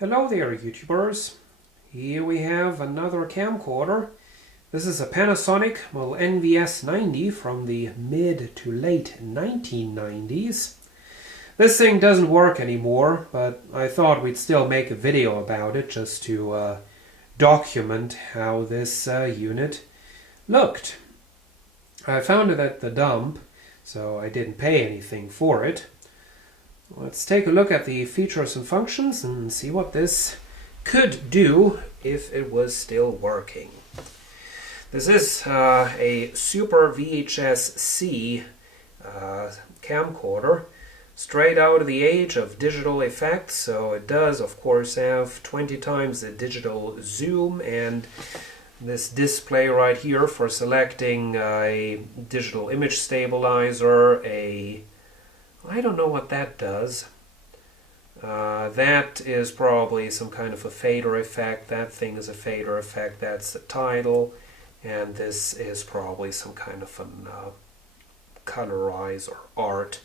Hello there, YouTubers. Here we have another camcorder. This is a Panasonic model NV-S90 from the mid to late 1990s. This thing doesn't work anymore, but I thought we'd still make a video about it just to document how this unit looked. I found it at the dump, so I didn't pay anything for it. Let's take a look at the features and functions and see what this could do if it was still working. This is a Super VHS-C camcorder, straight out of the age of digital effects, so it does of course have 20 times the digital zoom and this display right here for selecting a digital image stabilizer, I don't know what that does. That is probably some kind of a fader effect. That thing is a fader effect. That's the title. And this is probably some kind of an colorize or art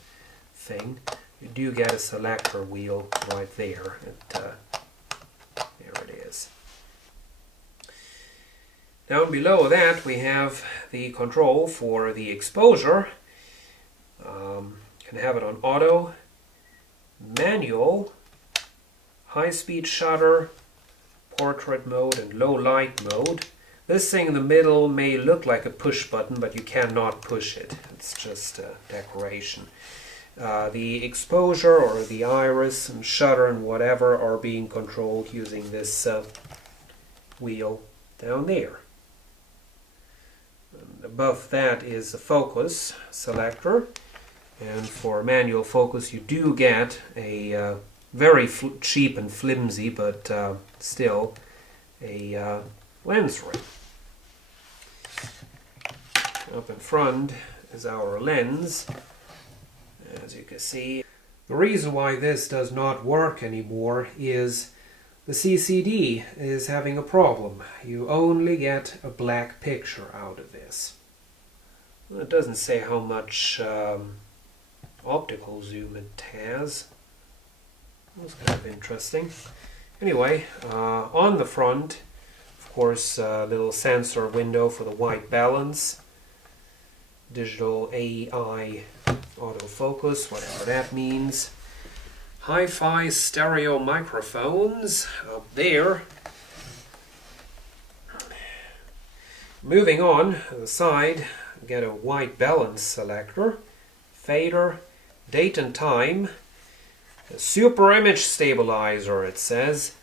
thing. You do get a selector wheel right there. There it is. Down below that we have the control for the exposure. Can have it on auto, manual, high-speed shutter, portrait mode, and low light mode. This thing in the middle may look like a push button, but you cannot push it. It's just a decoration. The exposure or the iris and shutter and whatever are being controlled using this wheel down there. And above that is the focus selector. And for manual focus you do get a very cheap and flimsy, but still a lens ring. Up in front is our lens, as you can see. The reason why this does not work anymore is the CCD is having a problem. You only get a black picture out of this. Well, it doesn't say how much optical zoom it has. That's kind of interesting. Anyway, on the front, of course, a little sensor window for the white balance, digital AI autofocus, whatever that means. Hi-fi stereo microphones up there. Moving on to the side, get a white balance selector, fader, date and time, a super image stabilizer, it says.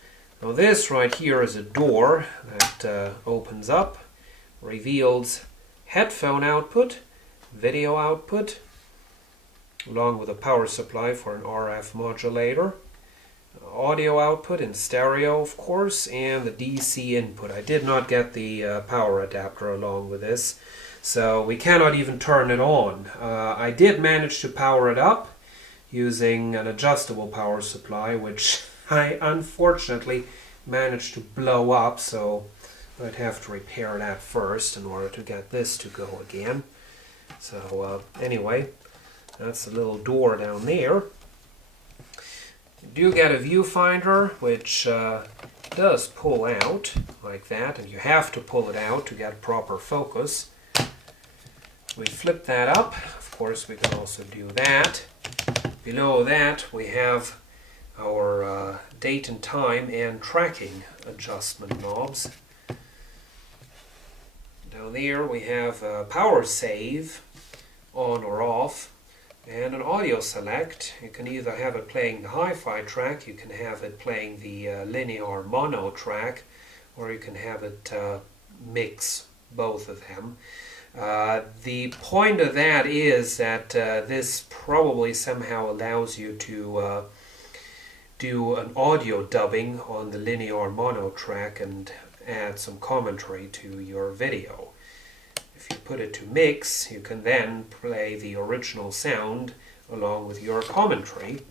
Now this right here is a door that opens up, reveals headphone output, video output, along with a power supply for an RF modulator, audio output in stereo of course, and the DC input. I did not get the power adapter along with this, so we cannot even turn it on. I did manage to power it up using an adjustable power supply, which I unfortunately managed to blow up, so I'd have to repair that first in order to get this to go again. So anyway, that's the little door down there. You do get a viewfinder, which does pull out like that, and you have to pull it out to get proper focus. We flip that up. Of course, we can also do that. Below that, we have our date and time and tracking adjustment knobs. Down there, we have a power save, on or off, and an audio select. You can either have it playing the hi-fi track, you can have it playing the linear mono track, or you can have it mix both of them. The point of that is that this probably somehow allows you to do an audio dubbing on the linear mono track and add some commentary to your video. If you put it to mix, you can then play the original sound along with your commentary,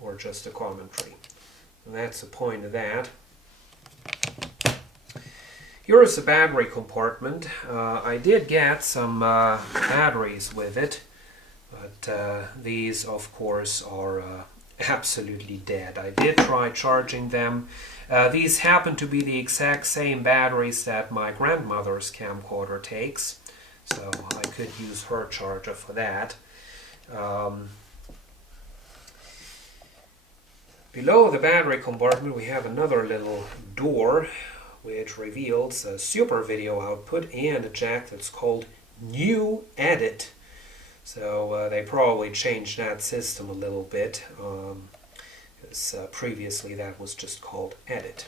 or just a commentary. And that's the point of that. Here is the battery compartment. I did get some batteries with it, but these of course are absolutely dead. I did try charging them. These happen to be the exact same batteries that my grandmother's camcorder takes, so I could use her charger for that. Below the battery compartment we have another little door which reveals a super video output and a jack that's called New Edit. So they probably changed that system a little bit, because previously that was just called Edit.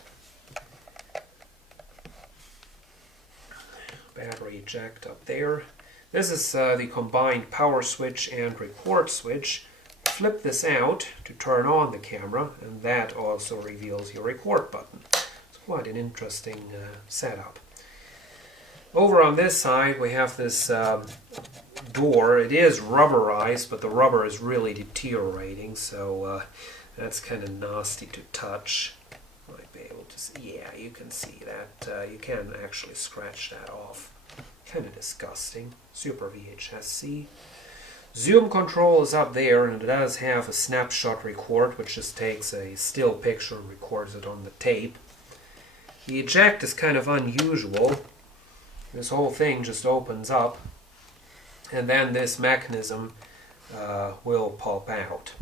Battery jacked up there. This is the combined power switch and record switch. Flip this out to turn on the camera, and that also reveals your record button. It's quite an interesting setup. Over on this side we have this door. It is rubberized, but the rubber is really deteriorating, so that's kind of nasty to touch. Might be able to see, yeah, you can see that. You can actually scratch that off. Kind of disgusting. Super VHS-C. Zoom control is up there, and it does have a snapshot record, which just takes a still picture and records it on the tape. The eject is kind of unusual. This whole thing just opens up, and then this mechanism will pop out.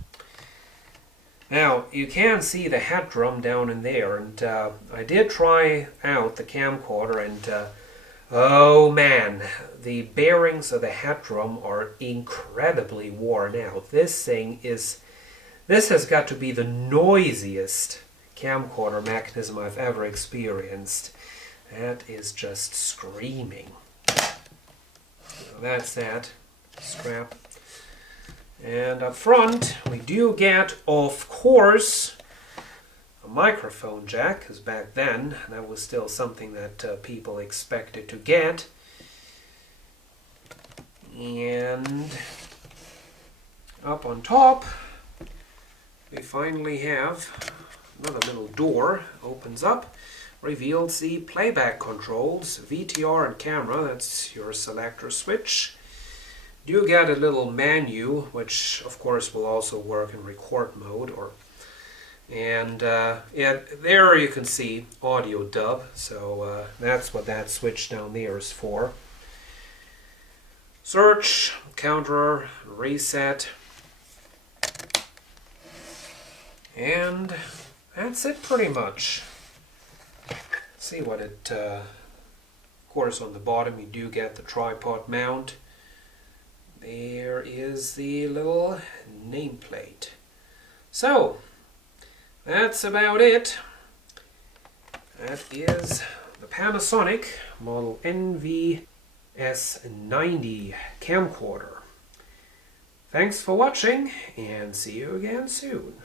Now, you can see the head drum down in there, and I did try out the camcorder, and oh man, the bearings of the head drum are incredibly worn out. This has got to be the noisiest camcorder mechanism I've ever experienced. That is just screaming. So that's that strap. And up front we do get, of course, a microphone jack, because back then that was still something that people expected to get. And up on top we finally have another little door. Opens up, reveals the playback controls, VTR and camera. That's your selector switch. You get a little menu, which of course will also work in record mode, and yeah, there you can see audio dub, so that's what that switch down there is for. Search, counter, reset, and that's it pretty much. See what it, of course on the bottom you do get the tripod mount. There is the little nameplate. So, that's about it. That is the Panasonic model NV-S90 camcorder. Thanks for watching, and see you again soon.